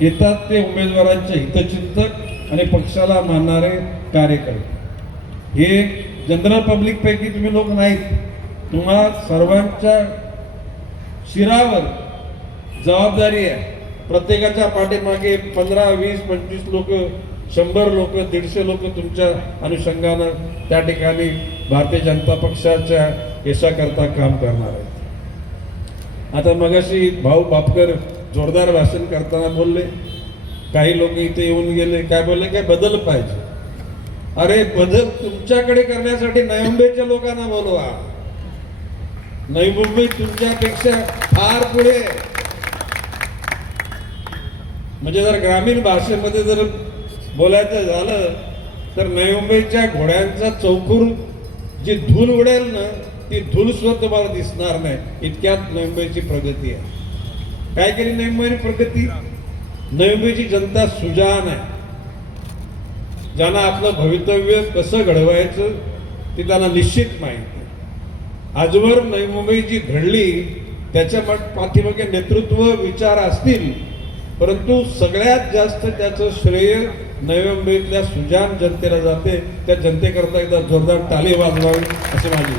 येतात ते उमेदवारांचे हितचिंतक आणि पक्षाला मानणारे कार्यकर्ते. हे जनरल पब्लिक पैकी तुम्ही लोक नाहीत. तुम्हा सर्वांच्या शिरावर जबाबदारी आहे. प्रत्येकाच्या पाठीमागे पंधरा वीस पंचवीस लोक शंभर लोक दीडशे लोक तुमच्या अनुषंगानं त्या ठिकाणी भारतीय जनता पक्षाच्या यशाकरता काम करणार आहेत. आता मगाशी भाऊ बापकर जोरदार भाषण करताना बोलले. काही लोक इथे येऊन गेले. काय बोलले? काय बदल पाहिजे? अरे बदल तुमच्याकडे करण्यासाठी नवी मुंबईच्या लोकांना बोलवा. नवी मुंबई तुमच्यापेक्षा फार पुढे. म्हणजे जर ग्रामीण भाषेमध्ये जर बोलायचं झालं तर नवी मुंबईच्या घोड्यांचा चौकूर जी धूल उडेल ना ती धूल सुद्धा तुम्हाला दिसणार नाही. इतक्यात नवी मुंबईची प्रगती आहे. काय केली नवी मुंबईने प्रगती? नवी मुंबईची जनता सुजान आहे. ज्यांना आपलं भवितव्य कसं घडवायचं ते त्यांना निश्चित माहिती आजवर नवी मुंबई जी घडली त्याच्या पाठीमागे नेतृत्व विचार असतील परंतु सगळ्यात जास्त त्याचं श्रेय नवी मुंबईतल्या सुजान जनतेला जाते. त्या जनतेकरता एकदा जोरदार टाळी वाजवावी असे माझी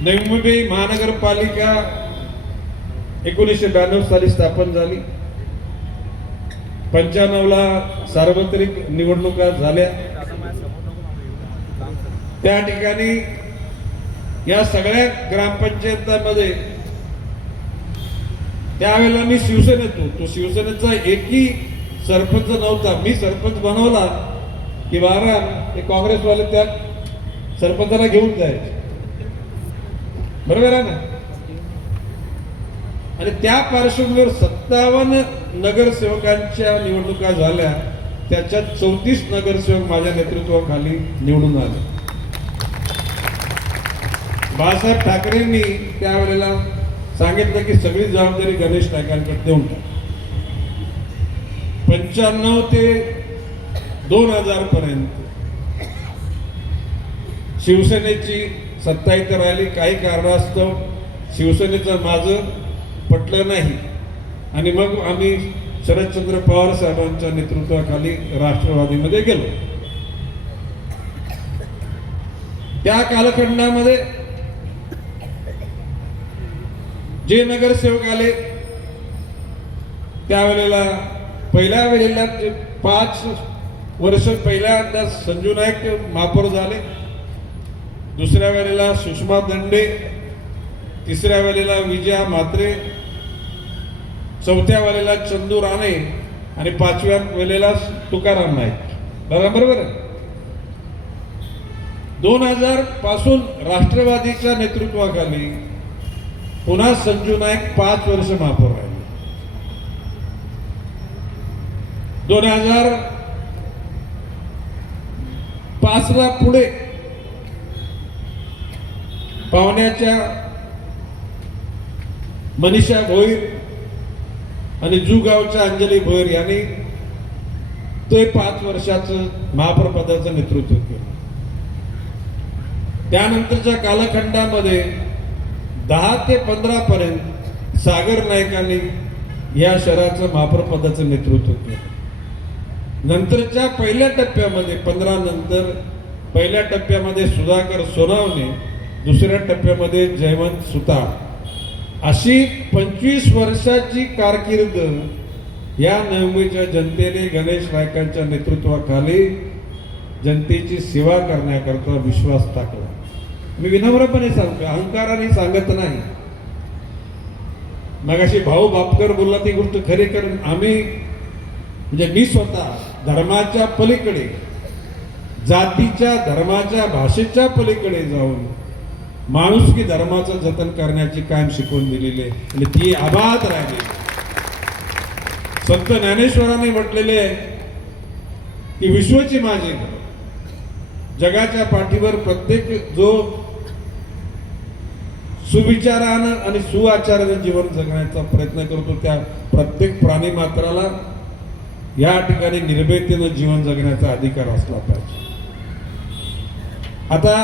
नवी मुंबई महानगरपालिका एकोणीसशे ब्याण्णव साली स्थापन झाली. पंच्याण्णवला सार्वत्रिक निवडणुका झाल्या. त्या ठिकाणी या सगळ्या ग्रामपंचायतांमध्ये त्यावेळेला मी शिवसेनेत होतो. तो शिवसेनेचा एकही सरपंच नव्हता. मी सरपंच बनवला की बारा हे काँग्रेसवाले त्या सरपंचाला घेऊन जायचे. बरोबर आहे ना? आणि त्या पार्श्वभूमीवर सत्तावन्न नगरसेवकांच्या निवडणुका झाल्या त्याच्यात चौतीस नगरसेवक माझ्या नेतृत्वाखाली निवडून आले. बाळासाहेब ठाकरेंनी त्यावेळेला सांगितलं की सगळी जबाबदारी गणेश नायकांकडे देऊन टाक. पंच्याण्णव ते दोन हजार पर्यंत शिवसेनेची सत्ता इथं राहिली. काही कारणास्तव शिवसेनेचं माझं पटलं नाही. आणि मग आम्ही शरदचंद्र पवार साहेबांच्या नेतृत्वाखाली राष्ट्रवादीमध्ये गेलो. त्या कालखंडामध्ये जे नगरसेवक आले त्यावेळेला पहिल्या वेळेला जे पाच वर्ष पहिल्यांदा संजू नाईक महापौर झाले. दुसऱ्या वेळेला सुषमा दंडे तिसऱ्या वेळेला विजया म्हात्रे चौथ्या वेळेला चंदू राणे आणि पाचव्या वेळेला तुकाराम नाईक. बरोबर आहे? दोन हजारपासून राष्ट्रवादीच्या नेतृत्वाखाली पुन्हा संजू नाईक पाच वर्ष महापौर राहिले. दोन हजार पाच ला पुढे पाहुण्याच्या मनीषा भोईर आणि जुगावच्या अंजली भर यांनी ते पाच वर्षाचं महापौर पदाचं नेतृत्व केलं. त्यानंतरच्या कालखंडामध्ये दहा ते पंधरा पर्यंत सागर नायकांनी या शहराचं महापौर पदाचं नेतृत्व केलं. नंतरच्या पहिल्या टप्प्यामध्ये पंधरा नंतर पहिल्या टप्प्यामध्ये सुधाकर सोनावणे दुसऱ्या टप्प्यामध्ये जयवंत सुतार. अशी पंचवीस वर्षाची कारकिर्द या नवमीच्या जनतेने गणेश नायकांच्या नेतृत्वाखाली जनतेची सेवा करण्याकरता विश्वास टाकला. मी विनम्रपणे सांगतो अहंकाराने सांगत नाही. मगाशी भाऊ बापकर बोलला ती गोष्ट खरी कारण आम्ही म्हणजे मी स्वतः धर्माच्या पलीकडे जातीच्या धर्माच्या भाषेच्या पलीकडे जाऊन माणुसकी धर्माचं जतन करण्याची कायम शिकवून दिलेली आहे. आणि ती आबाद राहिली संत ज्ञानेश्वरांनी म्हटलेले की विश्वची माझी घर जगाच्या पाठीवर प्रत्येक जो सुविचारानं आणि सुआचारानं जीवन जगण्याचा प्रयत्न करतो त्या प्रत्येक प्राणी मात्राला या ठिकाणी निर्भयतेनं जीवन जगण्याचा अधिकार असला पाहिजे. आता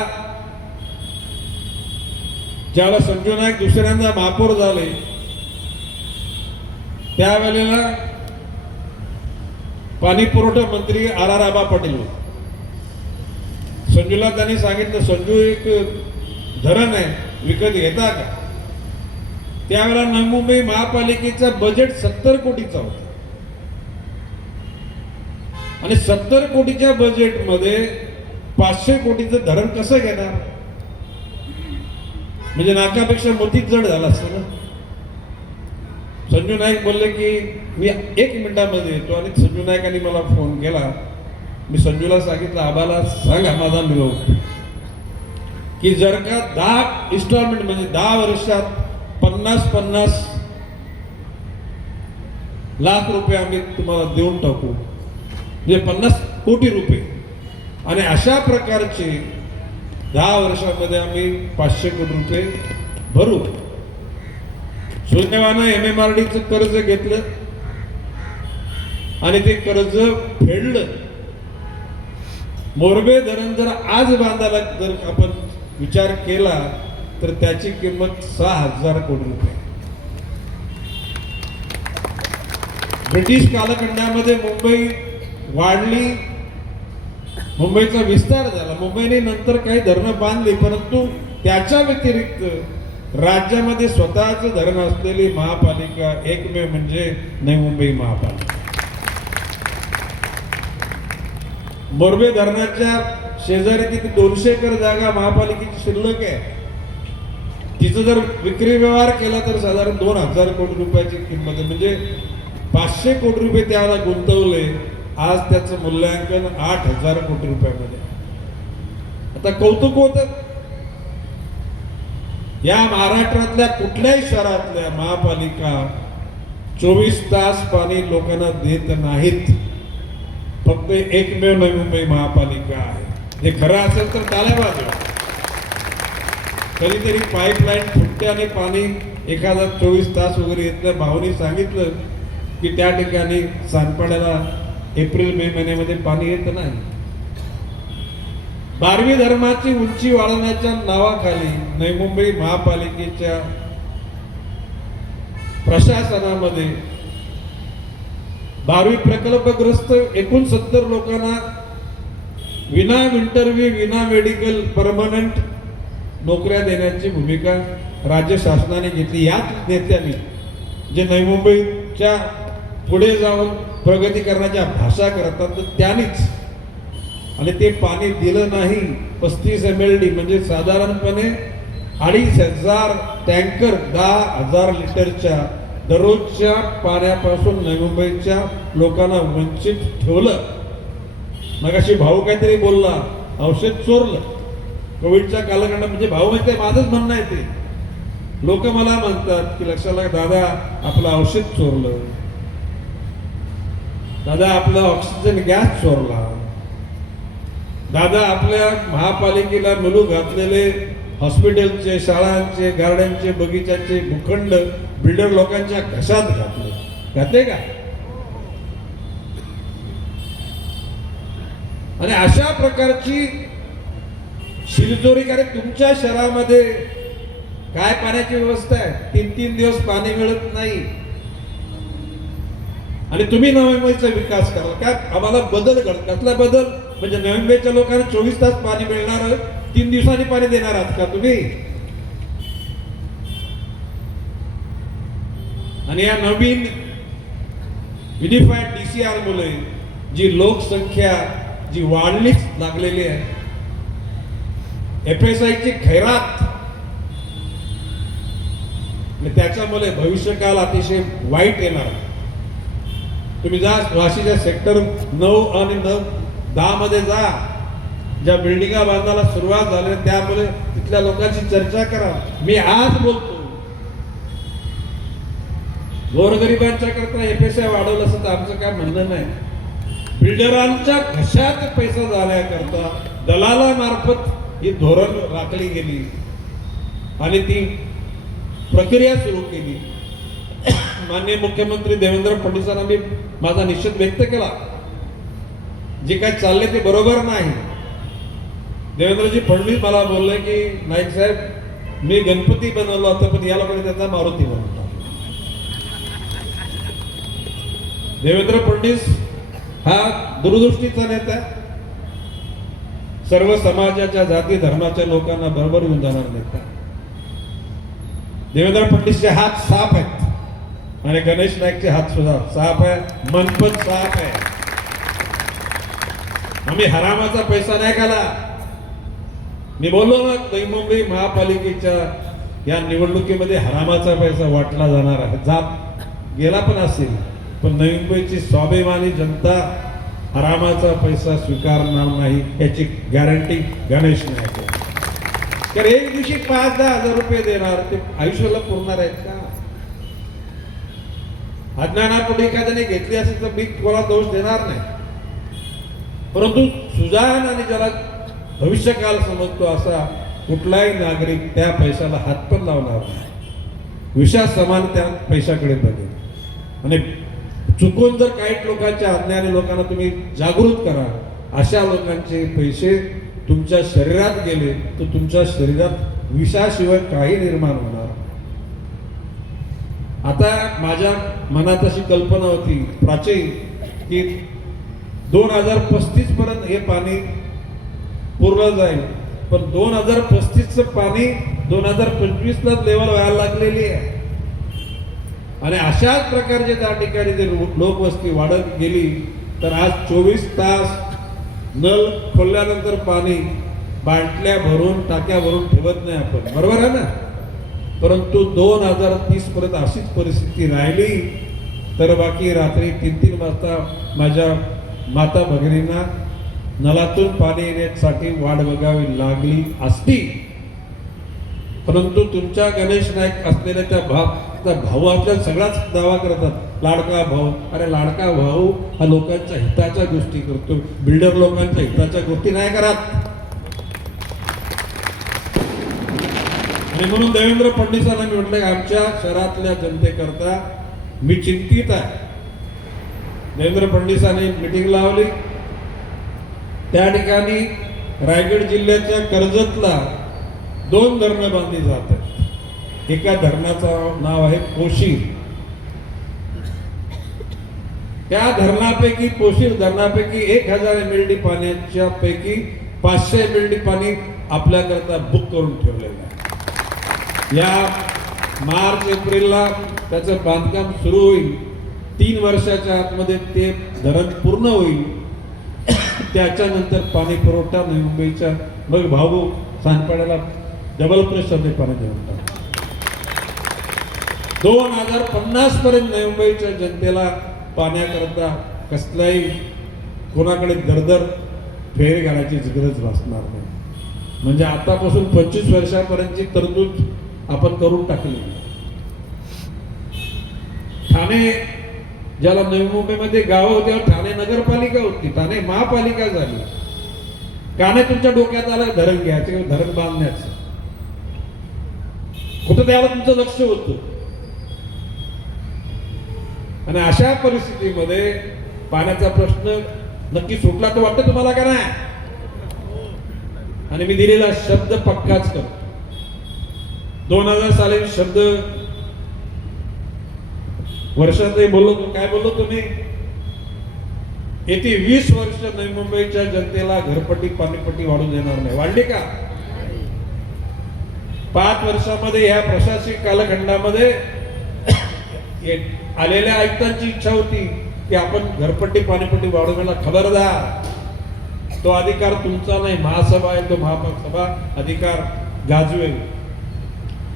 ज्याला संजू नाईक दुसऱ्यांदा महापौर झाले त्यावेळेला पाणी पुरवठा मंत्री आर आर आबा पाटील संजूला त्यांनी सांगितलं संजू एक धरण आहे विकत घेता का? त्यावेळेला नवी मुंबई महापालिकेचा बजेट सत्तर कोटीचा होता. आणि सत्तर कोटीच्या बजेटमध्ये पाचशे कोटीचं धरण कसं घेणार? म्हणजे नाकापेक्षा मोतीच जड झाला असतं ना? संजू नाईक बोलले की मी एक मिनिटामध्ये येतो आणि संजू नाईकांनी मला फोन केला. मी संजूला सांगितलं आबाला सांगा माझा मिळव की जर का दहा इन्स्टॉलमेंट म्हणजे दहा वर्षात पन्नास पन्नास लाख रुपये आम्ही तुम्हाला देऊन टाकू. म्हणजे पन्नास कोटी रुपये. आणि अशा प्रकारचे दहा वर्षामध्ये आम्ही पाचशे कोटी रुपये भरू. शून्यवानं एम एम आर डीचं कर्ज घेतलं आणि ते कर्ज फेडलं. मोरबे धरण जर आज बांधायला जर आपण विचार केला तर त्याची किंमत सहा हजार कोटी रुपये. ब्रिटिश कालखंडामध्ये मुंबई वाढली मुंबईचा विस्तार झाला. मुंबईने नंतर काही धरणं बांधली परंतु त्याच्या व्यतिरिक्त राज्यामध्ये स्वतःच धरण असलेली महापालिका एकमेव म्हणजे नवी मुंबई महापालिका. मोरबे धरणाच्या शेजारी तिथे दोनशे एकर जागा महापालिकेची शिल्लक आहे. तिचं जर विक्री व्यवहार केला तर साधारण दोन हजार कोटी रुपयाची किंमत आहे. म्हणजे पाचशे कोटी रुपये त्याला गुंतवले. आज त्याचं मूल्यांकन आठ हजार कोटी रुपयामध्ये आता कौतुक होत या महाराष्ट्रातल्या कुठल्याही शहरातल्या महापालिका चोवीस तास पाणी लोकांना देत नाहीत. फक्त एकमेव नवी मुंबई महापालिका आहे. जे खरं असेल तर टाळ्या वाजवा कधीतरी पाईपलाईन फुटते आणि पाणी एखादा चोवीस तास वगैरे येत भाऊनी सांगितलं की त्या ठिकाणी सानपाड्याला एप्रिल मे महिन्यामध्ये पाणी येत नाही. बारवी धर्माची उंची वाढवण्याच्या नावाखाली नवी मुंबई महापालिकेच्या प्रशासनामध्ये बारवी प्रकल्पग्रस्त एकूण सत्तर लोकांना विना इंटरव्ह्यू विना मेडिकल परमनंट नोकऱ्या देण्याची भूमिका राज्य शासनाने घेतली. याच नेत्यांनी जे नवी मुंबईच्या पुढे जाऊन प्रगती करण्याच्या भाषा करतात तर त्यांनीच. आणि ते पाणी दिलं नाही पस्तीस एम एल डी म्हणजे साधारणपणे अडीच हजार टँकर दहा हजार लिटरच्या दररोजच्या पाण्यापासून नवी मुंबईच्या लोकांना वंचित ठेवलं. मगाशी भाऊ काहीतरी बोलला औषध चोरलं. कोविडच्या कालखंडात म्हणजे भाऊ माहिती माझंच म्हणणं आहे ते. लोक मला म्हणतात की लक्षाला दादा आपलं औषध चोरलं. दादा आपला ऑक्सिजन गॅस चोरला दादा आपल्या महापालिकेला मिळू घातलेले हॉस्पिटलचे शाळांचे गार्डनचे बगीचाचे भूखंड बिल्डर लोकांच्या घशात घातले. घातले का? आणि अशा प्रकारची शिरजोरी कारण तुमच्या शहरामध्ये काय पाण्याची व्यवस्था आहे? तीन तीन दिवस पाणी मिळत नाही. आणि तुम्ही नवी मुंबईचा विकास करा काय आम्हाला बदल घड कसला बदल म्हणजे नवी मुंबईच्या लोकांना चोवीस तास पाणी मिळणार तीन दिवसांनी पाणी देणार आहात का तुम्ही? आणि या नवीन युनिफाईड डीसीआर मुले जी लोकसंख्या जी वाढलीच लागलेली आहे एफ एस आयची खैरात त्याच्यामुळे भविष्यकाल अतिशय वाईट येणार आहे. तुम्ही जा वाशीच्या सेक्टर नऊ आणि नऊ दहा मध्ये जा. ज्या बिल्डिंगा बांधायला सुरुवात झाली त्यामुळे तिथल्या लोकांची चर्चा करा. मी आज बोलतो. गोरगरिबांच्या करता एफ एस आय वाढवलं असं तर आमचं काय म्हणणं नाही. बिल्डरांच्या घशात पैसा जाण्याकरता दलालामार्फत ही धोरण राखली गेली. आणि ती प्रक्रिया सुरू केली. माननीय मुख्यमंत्री देवेंद्र फडणवीसांनी माझा निषेध व्यक्त केला. जे काय चालले ते बरोबर नाही. देवेंद्रजी फडणवीस मला बोलले की नाईक साहेब मी गणपती बनवलो होता पण या लोकांनी त्याचा मारुती बनवला देवेंद्र फडणवीस हा दूरदृष्टीचा नेता सर्व समाजाच्या जाती धर्माच्या लोकांना बरोबर घेऊन जाणार नेता देवेंद्र फडणवीसचे हात साफ आहेत. आणि गणेश नाईकचे हात सुद्धा साफ आहे मन पण साफ आहे आम्ही हरामाचा पैसा नाही घाला मी बोललो ना नवी मुंबई महापालिकेच्या या निवडणुकीमध्ये हरामाचा पैसा वाटला जाणार आहे. जात गेला पण असेल पण नवी मुंबईची स्वाभिमानी जनता हरामाचा पैसा स्वीकारणार नाही याची गॅरंटी गणेश नाईक आहे. तर एक दिवशी पाच दहा हजार रुपये देणार ते आयुष्याला पुरणार आहेत का? अज्ञानापुढे एखाद्याने घेतली असेल तर मी तुम्हाला दोष देणार नाही. परंतु सुजान आणि ज्याला भविष्यकाल समजतो असा कुठलाही नागरिक त्या पैशाला हात पण लावणार नाही. विषा समान त्या पैशाकडे बघेल. आणि चुकून जर काही लोकांच्या अज्ञानी लोकांना तुम्ही जागृत करा अशा लोकांचे पैसे तुमच्या शरीरात गेले तर तुमच्या शरीरात विषाशिवाय काही निर्माण होणार आता माझ्या मनात अशी कल्पना होती प्राचीन की दोन हजार पस्तीस पर्यंत हे पाणी पूर्ण जाईल. पण दोन हजार पस्तीसचं पाणी दोन हजार पंचवीसला लेवल व्हायला लागलेली आहे. आणि अशाच प्रकारचे त्या ठिकाणी जर लोकवस्ती वाढत गेली तर आज चोवीस तास नळ खोलल्यानंतर पाणी बाटल्या भरून टाक्या भरून ठेवत नाही आपण. बरोबर आहे ना? परंतु दोन हजार तीस पर्यंत अशीच परिस्थिती राहिली तर बाकी रात्री तीन तीन वाजता माझ्या माता भगिनींना नलातून पाणी येण्यासाठी वाट बघावी लागली असती. परंतु तुमच्या गणेश नाईक असलेल्या त्या भाव त्या भावाच्या सगळाच दावा करतात लाडका भाऊ अरे लाडका भाऊ हा लोकांच्या हिताच्या गोष्टी करतो बिल्डर लोकांच्या हिताच्या गोष्टी नाही करत. आणि म्हणून देवेंद्र फडणवीसांना मी म्हटलं की आमच्या शहरातल्या जनतेकरता मी चिंतित आहे. देवेंद्र फडणवीसांनी मिटिंग लावली. त्या ठिकाणी रायगड जिल्ह्याच्या कर्जतला दोन धरणं बांधली जात आहेत. एका धरणाचं नाव आहे कोशीर त्या धरणापैकी कोशीर धरणापैकी एक हजार एम एल डी पाण्याच्या पैकी पाचशे एम एल डी पाणी आपल्याकरता बुक करून ठेवलेलं आहे. या मार्च एप्रिलला त्याचं बांधकाम सुरू होईल. तीन वर्षाच्या आतमध्ये ते धरण पूर्ण होईल. त्याच्यानंतर पाणी पुरवठा नवी मुंबईच्या मग भाऊ सांडपाड्याला डबल प्रेशरने पाणी देऊन टाकतो दोन हजार पन्नास पर्यंत नवी मुंबईच्या जनतेला पाण्याकरता कसलाही कोणाकडे दरदर फेरी घालायची गरज भासणार नाही. म्हणजे आतापासून पंचवीस वर्षापर्यंतची तरतूद आपण करून टाकली. ठाणे ज्याला नवी मुंबईमध्ये गावं होती ठाणे नगरपालिका होती ठाणे महापालिका झाली. काने तुमच्या डोक्यात आलं धरण घ्यायचं किंवा धरण बांधण्याचं? कुठं त्याला तुमचं लक्ष होतं? आणि अशा परिस्थितीमध्ये पाण्याचा प्रश्न नक्की सुटला तर वाटतं तुम्हाला का नाही? आणि मी दिलेला शब्द पक्काच करतो. दोन हजार साली शब्द वर्षातही बोललो काय बोललो तुम्ही? येते वीस वर्ष नवी मुंबईच्या जनतेला घरपट्टी पाणीपट्टी वाढून देणार नाही. वाढली का? पाच वर्षामध्ये या प्रशासकीय कालखंडामध्ये आलेल्या आयुक्तांची इच्छा होती की आपण घरपट्टी पाणीपट्टी वाढवण्याला खबरदार. तो अधिकार तुमचा नाही. महासभा आहे तो महासभा अधिकार गाजवेल.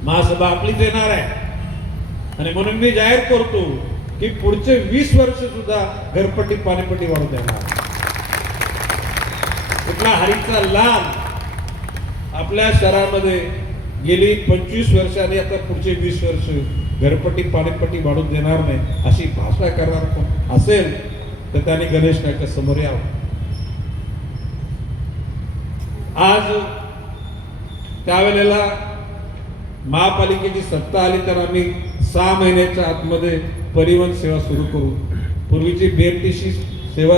महासभा आपलीच येणार आहे. आणि म्हणून मी जाहीर करतो की पुढचे वीस वर्ष सुद्धा घरपट्टी पाणीपट्टी वाढू देणार. कुठला हरीचा लाल आपल्या शहरामध्ये गेली पंचवीस वर्ष आणि आता पुढचे वीस वर्ष घरपट्टी पाणीपट्टी वाढून देणार नाही अशी भाषा करणार कोण असेल तर त्याने गणेश नाईका समोर यावं. आज त्यावेळेला महापालिकेची सत्ता आली तर आम्ही सहा महिन्याच्या आतमध्ये परिवहन सेवा सुरू करू. पूर्वीची बीएमटीसी सेवा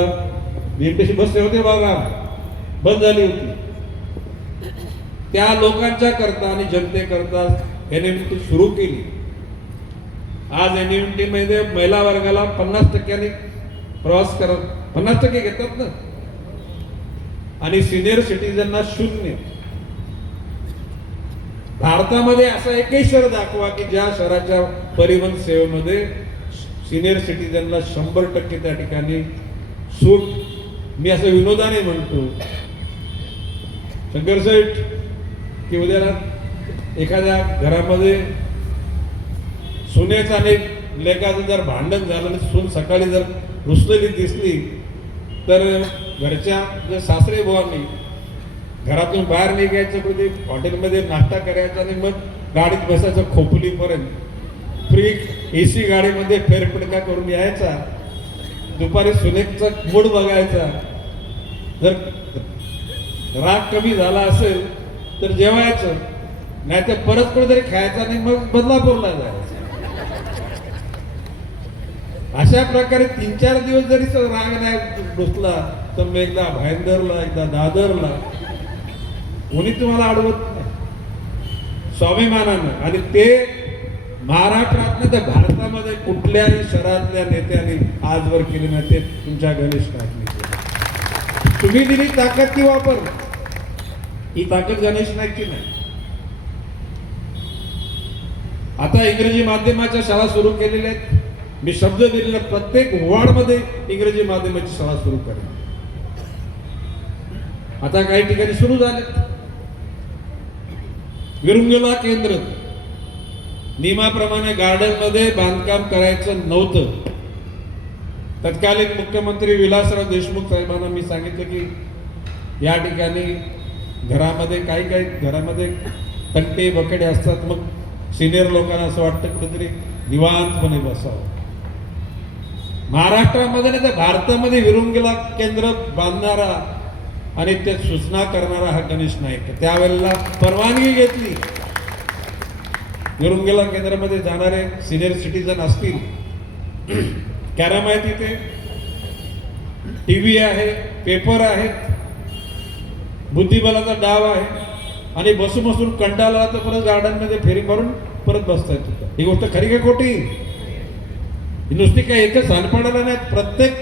बीएमटीसी बस सेवा होती बघा बंद झाली होती. त्या लोकांच्या करता आणि जनतेकरता एनएमटी सुरू केली. आज एन एम टीमध्ये महिला वर्गाला पन्नास टक्क्यांनी प्रवास करत पन्नास टक्के घेतात ना. आणि सिनियर सिटीजनना शून्य. भारतामध्ये असा एकही शहर दाखवा की ज्या शहराच्या परिवहन सेवेमध्ये सिनियर सिटीजनला शंभर टक्के त्या ठिकाणी सूट. मी असं विनोदाने म्हणतो. शंकर सेठ की उद्याला एखाद्या घरामध्ये सोन्याचा आणि लेखाचं जर भांडण झालं आणि सून सकाळी जर रुसलेली दिसली तर घरच्या जे सासरे भावांनी घरातून बाहेर निघायचं कधी? हॉटेलमध्ये नाश्ता करायचा आणि मग गाडीत बसायचं खोपलीपर्यंत. फ्री ए सी गाडीमध्ये फेरफटका करून यायचा. दुपारी सुनेकचा मूड बघायचा. जर राग कमी झाला असेल तर जेवायचं. नाही तर परत कुठेतरी खायचं आणि मग बदलापूरला जायचं. अशा प्रकारे तीन चार दिवस जरी राग नाही घुसला तर मग एकदा भायंदरला एकदा दादरला. कोणी तुम्हाला अडवत नाही. स्वाभिमानानं. आणि ते महाराष्ट्रात तर भारतामध्ये कुठल्याही शहरातल्या नेत्यांनी आजवर केले नाही ते तुमच्या गणेश नाईकने तुम्ही दिली ताकद ती वापर? ही ताकद गणेश नाईकची नाही? आता इंग्रजी माध्यमाच्या शाळा सुरू केलेल्या आहेत. मी शब्द दिलेला प्रत्येक वॉर्डमध्ये इंग्रजी माध्यमाची शाळा सुरू करेन. आता काही ठिकाणी सुरू झालेत. विरुंगला केंद्र. नियमाप्रमाणे गार्डनमध्ये बांधकाम करायचं नव्हतं. तत्कालीन मुख्यमंत्री विलासराव देशमुख साहेबांना मी सांगितलं की या ठिकाणी घरामध्ये काही काही घरामध्ये तंटे बकडे असतात मग सिनियर लोकांना असं वाटतं कुठेतरी निवांतपणे बसावं. महाराष्ट्रामध्ये नाही तर भारतामध्ये विरुंगला केंद्र बांधणारा आणि ते सूचना करणारा हा गणेश नाईक. त्यावेळेला परवानगी घेतली. निरुंगेला केंद्रामध्ये जाणारे सिनियर सिटीजन असतील. कॅरम आहे तिथे? टी व्ही आहे पेपर आहेत. बुद्धिबलाचा डाव आहे. आणि बसून बसून कंटाळला तर परत गार्डनमध्ये फेरी मारून परत बसता येत ही गोष्ट खरी का खोटी? नुसती काय एकच सांडपाडाला नाही प्रत्येक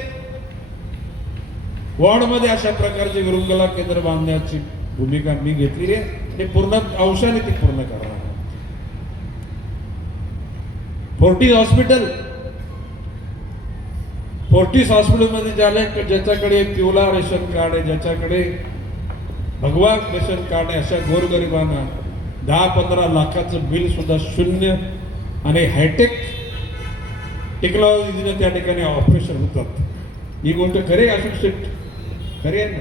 वॉर्डमध्ये अशा प्रकारचे विरुंगला केंद्र बांधण्याची भूमिका मी घेतलेली आहे. आणि पूर्ण अंशाने ती पूर्ण करणार आहे. Forties hospital. फोर्टीज हॉस्पिटलमध्ये ज्याला ज्याच्याकडे पिवला रेशन कार्ड आहे ज्याच्याकडे भगवा रेशन कार्ड आहे अशा गोरगरिबांना दहा पंधरा लाखाचं बिल सुद्धा शून्य आणि हायटेक टेक्नॉलॉजीने त्या ठिकाणी ऑपरेशन होतात. ही गोष्ट खरे आहे अशोक शेट खरी ना?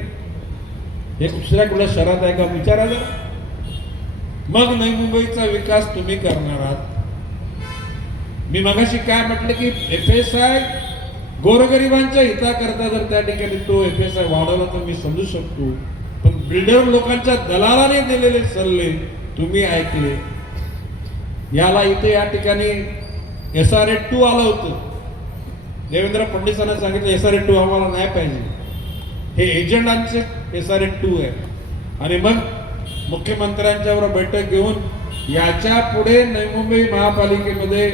हे दुसऱ्या कुठल्या शहरात आहे का? विचारा मग नवी मुंबईचा विकास तुम्ही करणार आहात. मी मगाशी काय म्हटलं की एफ एस आय गोरगरिबांच्या हिताकरता जर त्या ठिकाणी तो एफ एस आय वाढवला तर मी समजू शकतो. पण बिल्डर लोकांच्या दलालाने दिलेले सल्ले तुम्ही ऐकले. याला इथे या ठिकाणी एस आर ए टू आलं होतं. देवेंद्र फडणवीसांना सांगितलं एस आर ए टू आम्हाला नाही पाहिजे. हे एजंटांचे एस आर ए टू आहे. आणि मग मुख्यमंत्र्यांच्यावर बैठक घेऊन याच्यापुढे नवी मुंबई महापालिकेमध्ये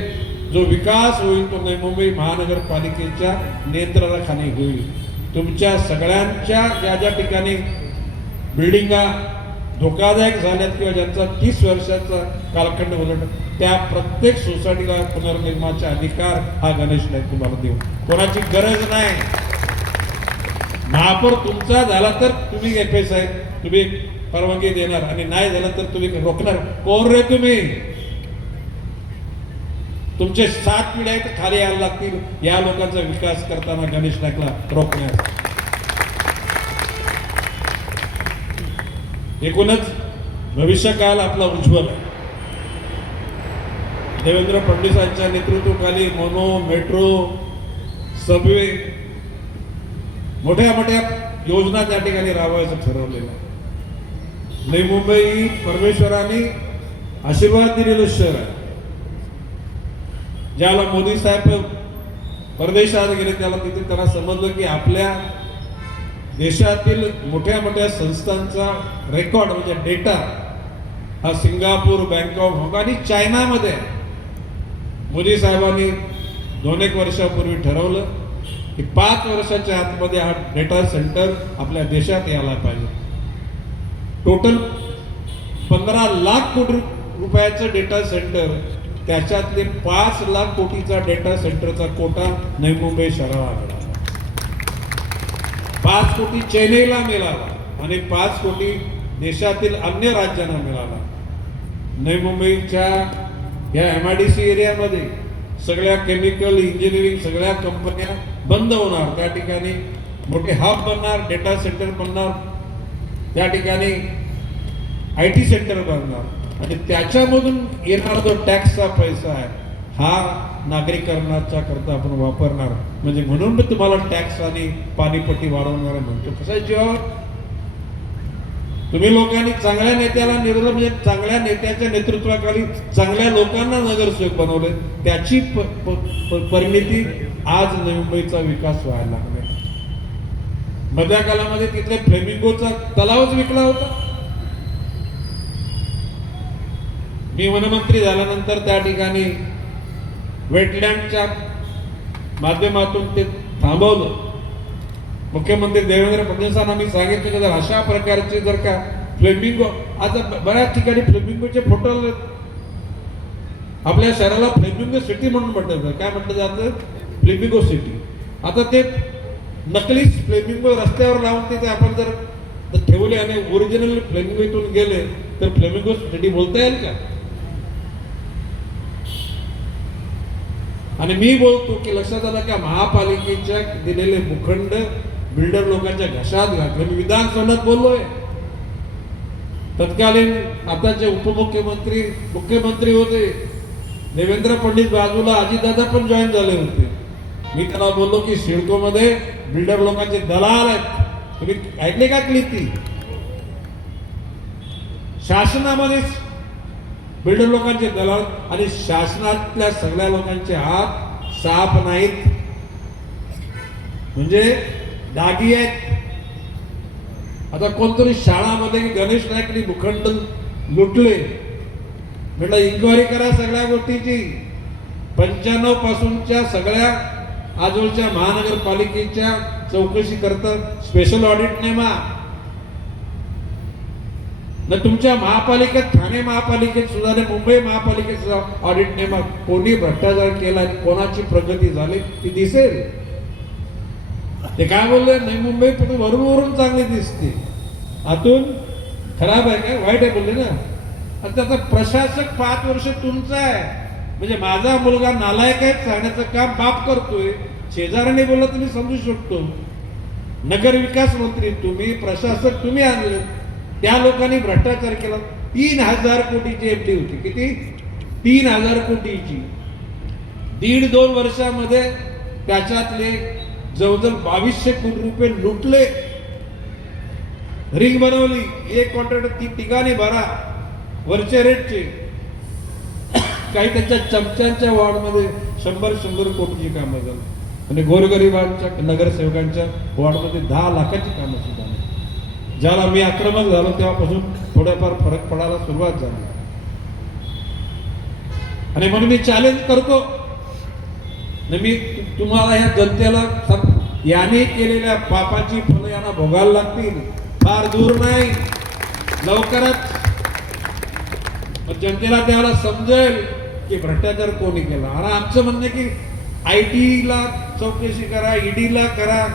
जो विकास होईल तो नवी मुंबई महानगरपालिकेच्या नियंत्रणाखाली होईल. तुमच्या सगळ्यांच्या ज्या ज्या ठिकाणी बिल्डिंगा धोकादायक झाल्यात किंवा ज्यांचा तीस वर्षाचा कालखंड उलट त्या प्रत्येक सोसायटीला पुनर्निर्माणचा अधिकार हा गणेश नाईक तुम्हाला देऊ. कोणाची गरज नाही. महापौर तुमचा झाला तर तुम्ही एफ एस आहे. तुम्ही परवानगी देणार आणि नाही झाला तर तुम्ही रोखणार. कोण रे तुम्ही? तुमचे सात पिढ्या खाली यायला लागतील. या लोकांचा विकास करताना गणेश नाईकला रोखण्यास एकूणच भविष्यकाल आपला उज्ज्वल आहे. देवेंद्र फडणवीसांच्या नेतृत्वाखाली मोनो मेट्रो सबवे मोठ्या मोठ्या योजना त्या ठिकाणी राबवायचं ठरवलेलं आहे. नवी मुंबई ही परमेश्वराने आशीर्वाद दिलेलं शहर आहे. ज्याला मोदी साहेब परदेशात गेले त्याला तिथे त्यांना समजलं की आपल्या देशातील मोठ्या मोठ्या संस्थांचा रेकॉर्ड म्हणजे डेटा हा सिंगापूर बँकॉक हाँगकाँग आणि चायनामध्ये मोदी साहेबांनी दोन एक वर्षापूर्वी ठरवलं. की पाच वर्षाच्या आतमध्ये हा डेटा सेंटर आपल्या देशात यायला पाहिजे. टोटल पंधरा लाख कोटी रुपयाचं डेटा सेंटर त्याच्यातले पाच लाख कोटीचा डेटा सेंटरचा कोटा नवी मुंबई शहराला मिळाला. पाच कोटी चेन्नईला मिळाला आणि पाच कोटी देशातील अन्य राज्यांना मिळाला. नवी मुंबईच्या या एम आय डी सी एरियामध्ये सगळ्या केमिकल इंजिनिअरिंग सगळ्या कंपन्या बंद होणार. त्या ठिकाणी मोठे हब बनणार डेटा सेंटर बनणार त्या ठिकाणी आय टी सेंटर बनणार. आणि त्याच्यामधून येणारा जो टॅक्सचा पैसा आहे हा नागरीकरणाच्या करता आपण वापरणार. म्हणजे म्हणून मी तुम्हाला टॅक्स आणि पाणीपट्टी वाढवणार म्हणतो. कसं जेव्हा तुम्ही लोकांनी चांगल्या नेत्याला निर्णय म्हणजे चांगल्या नेत्याच्या नेतृत्वाखाली चांगल्या लोकांना नगरसेवक बनवले त्याची परिणिती आज नवी मुंबईचा विकास व्हायला लागलाय. मधल्या काळामध्ये तिथले फ्लेमिंगोचा तलावच विकला होता. मी वनमंत्री झाल्यानंतर त्या ठिकाणी वेटलँडच्या माध्यमातून ते थांबवलं. मुख्यमंत्री देवेंद्र फडणवीसांना मी सांगितलं की जर अशा प्रकारचे जर का फ्लेमिंगो आता बऱ्याच ठिकाणी फ्लेमिंगोचे फोटो आपल्या शहराला फ्लेमिंगो सिटी म्हणून म्हटलं जातं. काय म्हटलं जातं? फ्लेमिंगो सिटी आता ते नकली फ्लेमिंगो रस्त्यावर लावून तिथे आपण जर जर ठेवले आणि ओरिजिनल फ्लेमिंगो इथून गेले तर फ्लेमिंगो सिटी बोलता येईल का? आणि मी बोलतो की लक्षात आलं का महापालिकेच्या दिलेले भूखंड बिल्डर लोकांच्या घशात घातले. मी विधानसभेत बोललोय. तत्कालीन आताचे उपमुख्यमंत्री मुख्यमंत्री होते देवेंद्र पंडित बाजूला अजितदादा पण जॉईन झाले होते. मी त्यांना बोललो की सिडको मध्ये बिल्डर लोकांचे दलाल आहेत. तुम्ही ऐकले का क्लिती? शासनामध्ये बिल्डर लोकांचे दलाल आणि शासनातल्या सगळ्या लोकांचे हात साफ नाहीत. म्हणजे दागी आहेत. आता कोणतरी शाळामध्ये गणेश नायकनी भूखंड लुटले. म्हटलं इन्क्वायरी करा सगळ्या गोष्टीची. पंच्याण्णव पासूनच्या सगळ्या आजवळच्या महानगरपालिकेच्या चौकशी करता स्पेशल ऑडिट नेमा न तुमच्या महापालिकेत ठाणे महापालिकेत सुद्धा मुंबई महापालिकेत सुद्धा ऑडिट नेमा कोणी भ्रष्टाचार केला कोणाची प्रगती झाली ती दिसेल. ते काय बोलले? नाही मुंबई पण वरून वरून चांगली दिसते. आतून खराब आहे काय वाईट आहे बोलले ना. आणि त्याचा प्रशासक पाच वर्ष तुमचा आहे. म्हणजे माझा मुलगा नालायक आहे सांगण्याचं काम बाप करतोय. शेजाऱ्याने बोललं तुम्ही समजू शकतो. नगर विकास मंत्री तुम्ही प्रशासक तुम्ही आणले. त्या लोकांनी भ्रष्टाचार केला. तीन हजार कोटीची एफडी होती. किती? तीन हजार कोटीची. दीड दोन वर्षामध्ये त्याच्यातले जवळजवळ बावीसशे कोटी रुपये लुटले. रिंग बनवली. एक कॉन्ट्रॅक्ट ती ठिकाणी भरा. वरचे रेटचे काही त्यांच्या चमच्यांच्या वॉर्डमध्ये शंभर शंभर कोटीची कामं झाली. आणि गोरगरिबांच्या नगरसेवकांच्या वॉर्डमध्ये दहा लाखाची कामं सुद्धा झाली. ज्याला मी आक्रमक झालो तेव्हापासून थोड्याफार फरक पडायला सुरुवात झाली. आणि म्हणून मी चॅलेंज करतो. मी तुम्हाला या जनतेला याने केलेल्या पापाची फुलं यांना भोगायला लागतील. फार दूर नाही. लवकरच. जनतेला त्याला समजेल. की भ्रष्टाचार कोणी केला आणि आमचं म्हणणं की आय टीला चौकशी करा ईडीला करा.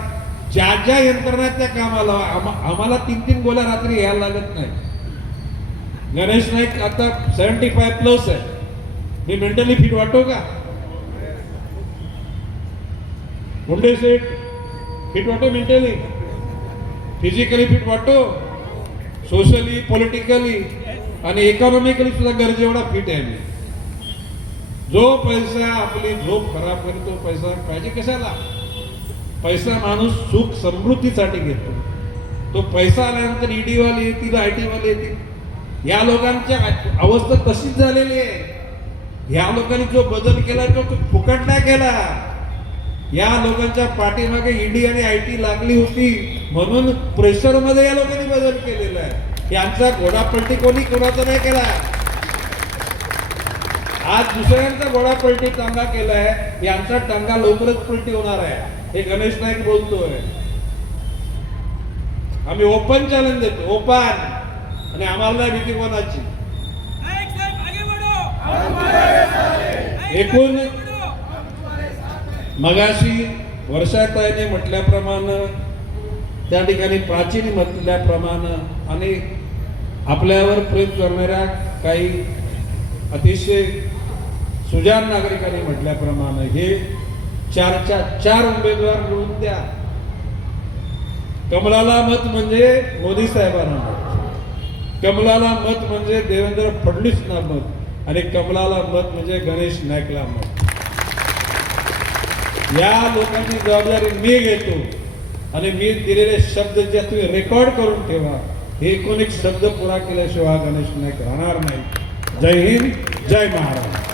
ज्या ज्या यंत्रणा त्या कामाला आम्हाला तीन तीन गोळ्या रात्री यायला लागत नाही. गणेश नाईक आता सेव्हन्टी फाय प्लस आहे. मी मेंटली फिट वाटतो का? मुंडे सेठ फिट वाटो मेंटली फिजिकली फिट वाटो सोशली पॉलिटिकली आणि इकॉनॉमिकली सुद्धा गरजेएवढा फिट आहे मी. जो पैसा आपली झोप खराब करतो पैसा पाहिजे कशाला? पैसा माणूस सुख समृद्धीसाठी घेतो. तो पैसा आल्यानंतर ईडीवाले येतील आय टीवाले येतील. या लोकांच्या अवस्था तशीच झालेली आहे. या लोकांनी जो बदल केला तो फुकट नाही केला. या लोकांच्या पाठीमागे ईडी आणि आय टी लागली होती. म्हणून प्रेशरमध्ये या लोकांनी बदल केलेला आहे. यांचा घोडापलटी कोणी कोणाचा नाही केला? आज दुसऱ्यांचा घोडापलटी चांगला केलाय यांचा टांगा लवकरच पलटी होणार आहे. हे गणेश नाईक बोलतोय. आम्ही ओपन चॅलेंज देतो ओपन आणि आम्हाला नाही भीती कोणाची. एकूण मगाशी वर्षाताईने म्हटल्याप्रमाणे त्या ठिकाणी प्राचीन म्हटल्याप्रमाणे आणि आपल्यावर प्रेम करणाऱ्या काही अतिशय सुजान नागरिकांनी म्हटल्याप्रमाणे हे चारच्या चार उमेदवार मिळून द्या. कमलाला मत म्हणजे मोदी साहेबांना मत. कमलाला मत म्हणजे देवेंद्र फडणवीसना मत आणि कमलाला मत म्हणजे गणेश नाईकला मत. या लोकांची जबाबदारी मी घेतो आणि मी दिलेले शब्द जे तुम्ही रेकॉर्ड करून ठेवा हे एकूण एक शब्द पुरा केल्याशिवाय गणेश नाईक राहणार नाही. जय हिंद जय महाराष्ट्र.